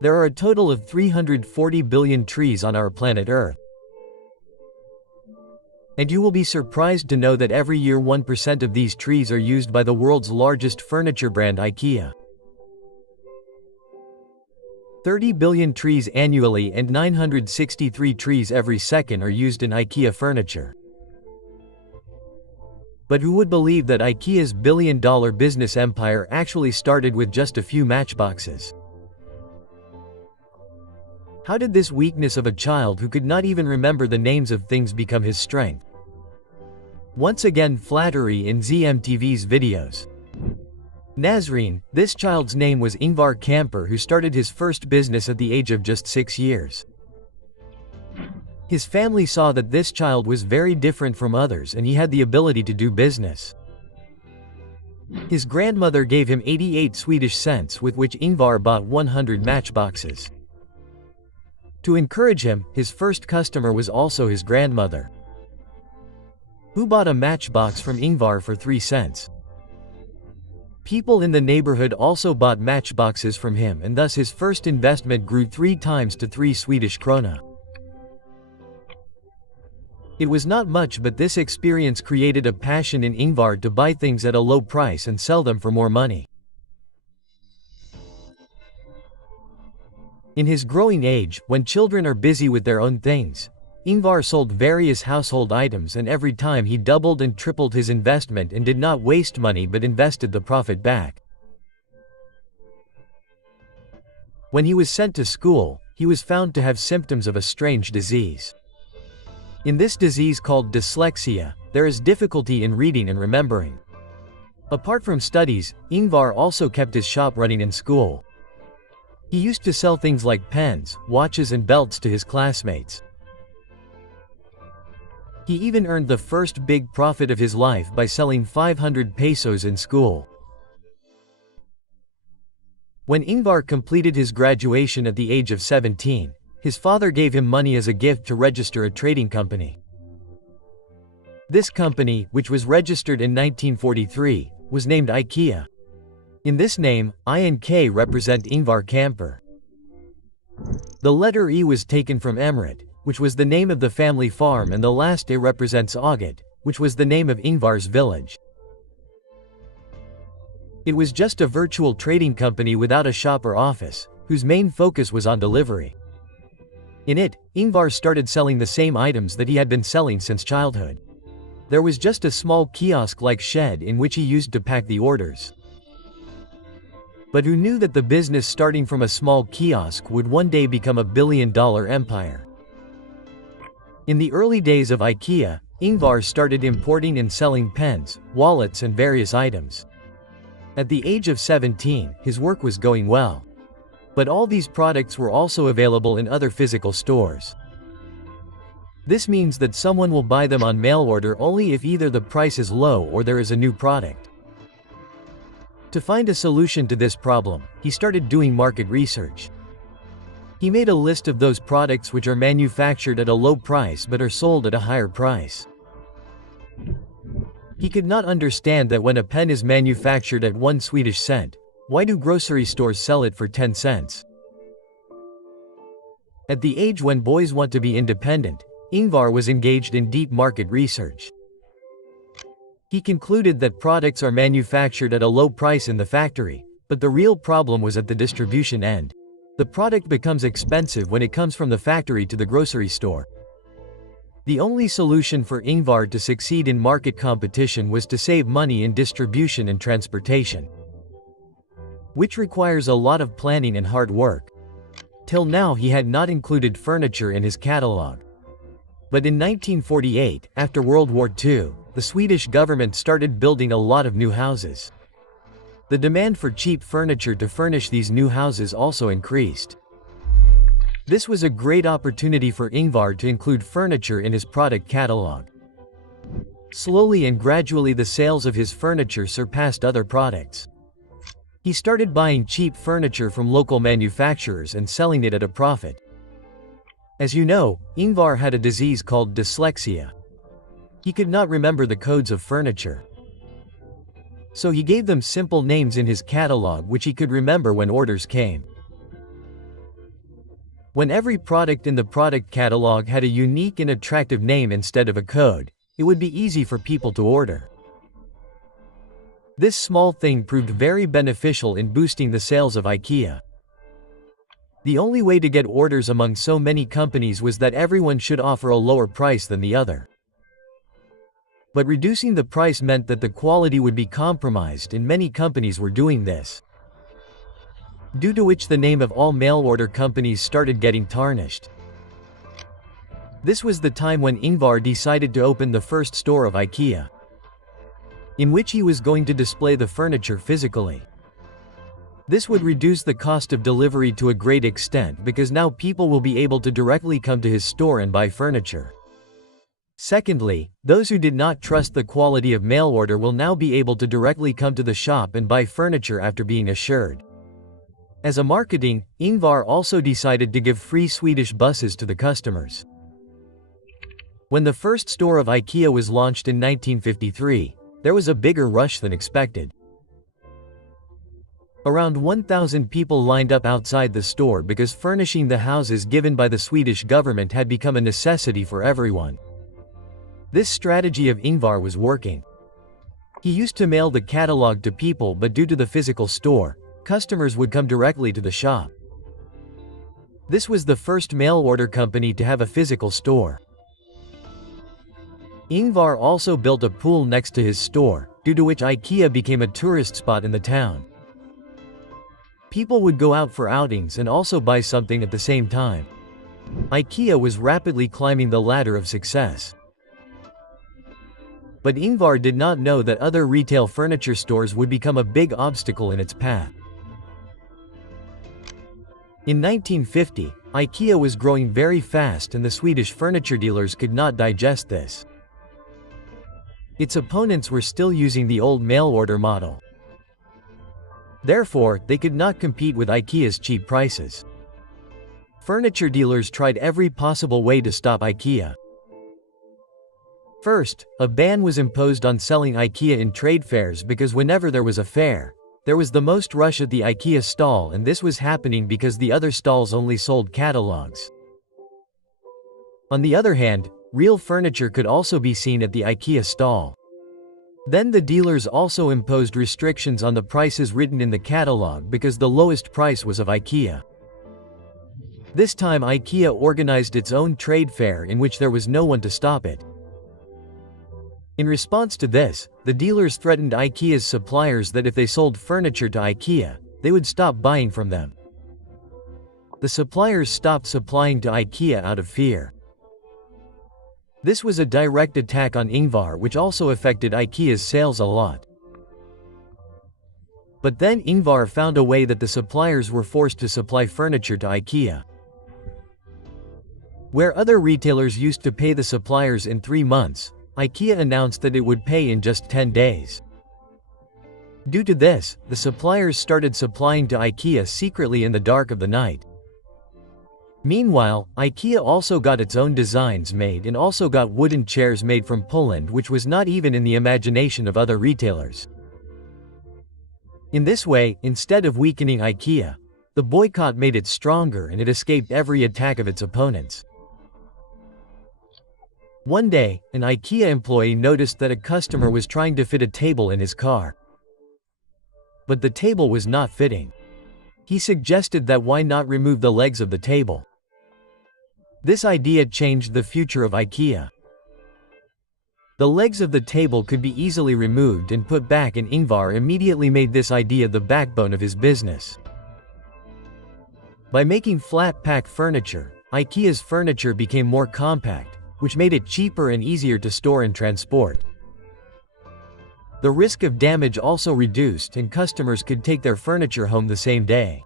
There are a total of 340 billion trees on our planet Earth. And you will be surprised to know that every year 1% of these trees are used by the world's largest furniture brand IkEA. 30 billion trees annually and 963 trees every second are used in IkEA furniture. But who would believe that IKEA's billion-dollar business empire actually started with just a few matchboxes? How did this weakness of a child who could not even remember the names of things become his strength? Once again, flattery in ZMTV's videos. Nazreen, this child's name was Ingvar Kamper, who started his first business at the age of just 6 years. His family saw that this child was very different from others and he had the ability to do business. His grandmother gave him 88 Swedish cents with which Ingvar bought 100 matchboxes. To encourage him, his first customer was also his grandmother, who bought a matchbox from Ingvar for 3 cents. People in the neighborhood also bought matchboxes from him, and thus his first investment grew 3 times to 3 Swedish krona. It was not much, but this experience created a passion in Ingvar to buy things at a low price and sell them for more money. In his growing age, when children are busy with their own things, Ingvar sold various household items, and every time he doubled and tripled his investment and did not waste money but invested the profit back. When he was sent to school, he was found to have symptoms of a strange disease. In this disease called dyslexia, there is difficulty in reading and remembering. Apart from studies, Ingvar also kept his shop running in school. He used to sell things like pens, watches and belts to his classmates. He even earned the first big profit of his life by selling 500 pesos in school. When Ingvar completed his graduation at the age of 17, his father gave him money as a gift to register a trading company. This company, which was registered in 1943, was named IkEA. In this name, I and K represent Ingvar Kamper. The letter E was taken from Emret, which was the name of the family farm, and the last A represents August, which was the name of Ingvar's village. It was just a virtual trading company without a shop or office, whose main focus was on delivery. In it, Ingvar started selling the same items that he had been selling since childhood. There was just a small kiosk-like shed in which he used to pack the orders. But who knew that the business starting from a small kiosk would one day become a billion-dollar empire? In the early days of IkEA, Ingvar started importing and selling pens, wallets and various items. At the age of 17, his work was going well. But all these products were also available in other physical stores. This means that someone will buy them on mail order only if either the price is low or there is a new product. To find a solution to this problem, he started doing market research. He made a list of those products which are manufactured at a low price but are sold at a higher price. He could not understand that when a pen is manufactured at 1 Swedish cent, why do grocery stores sell it for 10 cents? At the age when boys want to be independent, Ingvar was engaged in deep market research. He concluded that products are manufactured at a low price in the factory, but the real problem was at the distribution end. The product becomes expensive when it comes from the factory to the grocery store. The only solution for Ingvar to succeed in market competition was to save money in distribution and transportation, which requires a lot of planning and hard work. Till now he had not included furniture in his catalog. But in 1948, after World War II, the Swedish government started building a lot of new houses. The demand for cheap furniture to furnish these new houses also increased. This was a great opportunity for Ingvar to include furniture in his product catalog. Slowly and gradually the sales of his furniture surpassed other products. He started buying cheap furniture from local manufacturers and selling it at a profit. As you know, Ingvar had a disease called dyslexia. He could not remember the codes of furniture. So he gave them simple names in his catalog which he could remember when orders came. When every product in the product catalog had a unique and attractive name instead of a code, it would be easy for people to order. This small thing proved very beneficial in boosting the sales of IKEA. The only way to get orders among so many companies was that everyone should offer a lower price than the other. But reducing the price meant that the quality would be compromised, and many companies were doing this, due to which the name of all mail-order companies started getting tarnished. This was the time when Ingvar decided to open the first store of IKEA, in which he was going to display the furniture physically. This would reduce the cost of delivery to a great extent because now people will be able to directly come to his store and buy furniture. Secondly, those who did not trust the quality of mail order will now be able to directly come to the shop and buy furniture after being assured. As a marketing, Ingvar also decided to give free Swedish buses to the customers. When the first store of IKEA was launched in 1953, there was a bigger rush than expected. Around 1,000 people lined up outside the store because furnishing the houses given by the Swedish government had become a necessity for everyone. This strategy of Ingvar was working. He used to mail the catalog to people, but due to the physical store, customers would come directly to the shop. This was the first mail order company to have a physical store. Ingvar also built a pool next to his store, due to which IKEA became a tourist spot in the town. People would go out for outings and also buy something at the same time. IKEA was rapidly climbing the ladder of success. But Ingvar did not know that other retail furniture stores would become a big obstacle in its path. In 1950, IKEA was growing very fast and the Swedish furniture dealers could not digest this. Its opponents were still using the old mail order model. Therefore, they could not compete with IKEA's cheap prices. Furniture dealers tried every possible way to stop IKEA. First, a ban was imposed on selling IKEA in trade fairs because whenever there was a fair, there was the most rush at the IKEA stall, and this was happening because the other stalls only sold catalogs. On the other hand, real furniture could also be seen at the IKEA stall. Then the dealers also imposed restrictions on the prices written in the catalog because the lowest price was of IKEA. This time IKEA organized its own trade fair in which there was no one to stop it. In response to this, the dealers threatened IKEA's suppliers that if they sold furniture to IKEA, they would stop buying from them. The suppliers stopped supplying to IKEA out of fear. This was a direct attack on Ingvar, which also affected IKEA's sales a lot. But then Ingvar found a way that the suppliers were forced to supply furniture to IKEA. Where other retailers used to pay the suppliers in 3 months, IKEA announced that it would pay in just 10 days. Due to this, the suppliers started supplying to IKEA secretly in the dark of the night. Meanwhile, IKEA also got its own designs made and also got wooden chairs made from Poland, which was not even in the imagination of other retailers. In this way, instead of weakening IKEA, the boycott made it stronger and it escaped every attack of its opponents. One day, an IKEA employee noticed that a customer was trying to fit a table in his car. But the table was not fitting. He suggested that why not remove the legs of the table. This idea changed the future of IKEA. The legs of the table could be easily removed and put back, and Ingvar immediately made this idea the backbone of his business. By making flat-pack furniture, IKEA's furniture became more compact, which made it cheaper and easier to store and transport. The risk of damage also reduced and customers could take their furniture home the same day.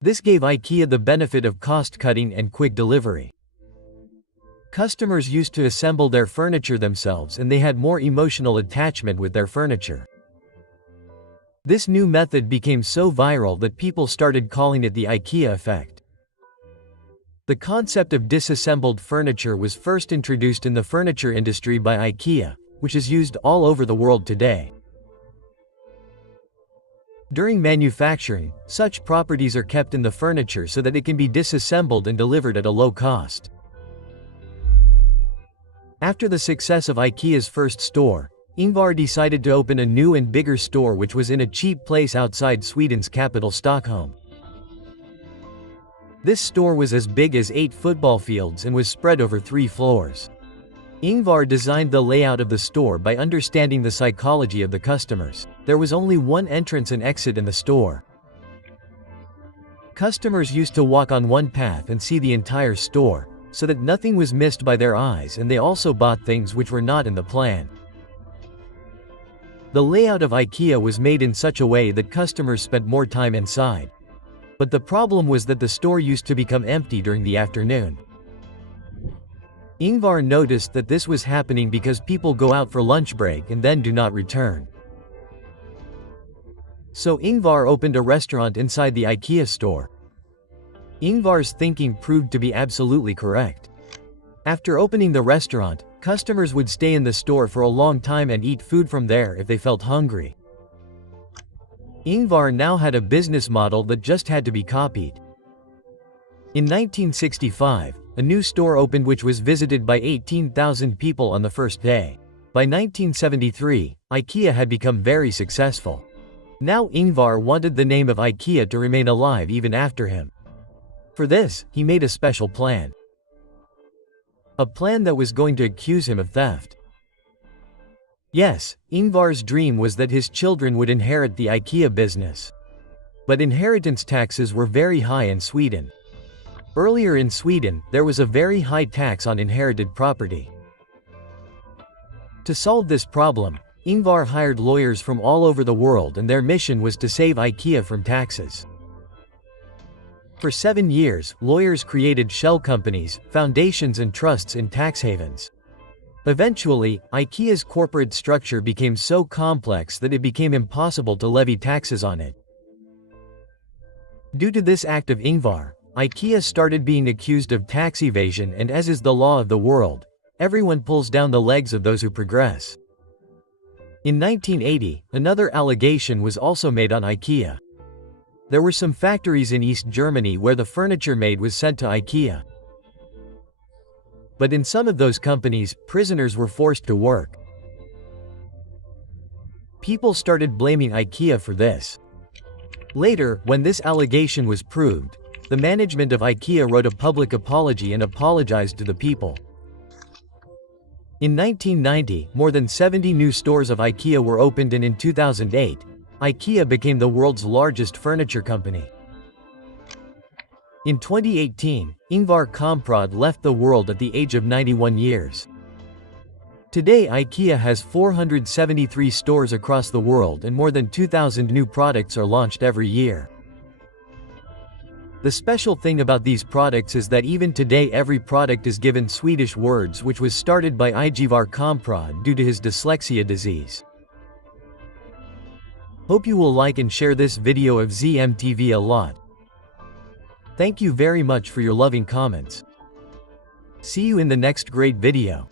This gave IKEA the benefit of cost-cutting and quick delivery. Customers used to assemble their furniture themselves and they had more emotional attachment with their furniture. This new method became so viral that people started calling it the IKEA effect. The concept of disassembled furniture was first introduced in the furniture industry by IKEA, which is used all over the world today. During manufacturing, such properties are kept in the furniture so that it can be disassembled and delivered at a low cost. After the success of IKEA's first store, Ingvar decided to open a new and bigger store which was in a cheap place outside Sweden's capital Stockholm. This store was as big as 8 football fields and was spread over 3 floors. Ingvar designed the layout of the store by understanding the psychology of the customers. There was only one entrance and exit in the store. Customers used to walk on one path and see the entire store, so that nothing was missed by their eyes, and they also bought things which were not in the plan. The layout of IKEA was made in such a way that customers spent more time inside. But the problem was that the store used to become empty during the afternoon. Ingvar noticed that this was happening because people go out for lunch break and then do not return. So Ingvar opened a restaurant inside the IKEA store. Ingvar's thinking proved to be absolutely correct. After opening the restaurant, customers would stay in the store for a long time and eat food from there if they felt hungry. Ingvar now had a business model that just had to be copied. In 1965, a new store opened which was visited by 18,000 people on the first day. By 1973, IKEA had become very successful. Now Ingvar wanted the name of IKEA to remain alive even after him. For this, he made a special plan. A plan that was going to accuse him of theft. Yes, Ingvar's dream was that his children would inherit the IKEA business. But inheritance taxes were very high in Sweden. Earlier in Sweden, there was a very high tax on inherited property. To solve this problem, Ingvar hired lawyers from all over the world, and their mission was to save IKEA from taxes. For 7 years, lawyers created shell companies, foundations and trusts in tax havens. Eventually, IKEA's corporate structure became so complex that it became impossible to levy taxes on it. Due to this act of Ingvar, IKEA started being accused of tax evasion, and as is the law of the world, everyone pulls down the legs of those who progress. In 1980, another allegation was also made on IKEA. There were some factories in East Germany where the furniture made was sent to IKEA. But in some of those companies, prisoners were forced to work. People started blaming IKEA for this. Later, when this allegation was proved, the management of IKEA wrote a public apology and apologized to the people. In 1990, more than 70 new stores of IKEA were opened, and in 2008, IKEA became the world's largest furniture company. In 2018, Ingvar Kamprad left the world at the age of 91 years. Today IKEA has 473 stores across the world, and more than 2,000 new products are launched every year. The special thing about these products is that even today every product is given Swedish words, which was started by Ingvar Kamprad due to his dyslexia disease. Hope you will like and share this video of ZMTV a lot. Thank you very much for your loving comments. See you in the next great video.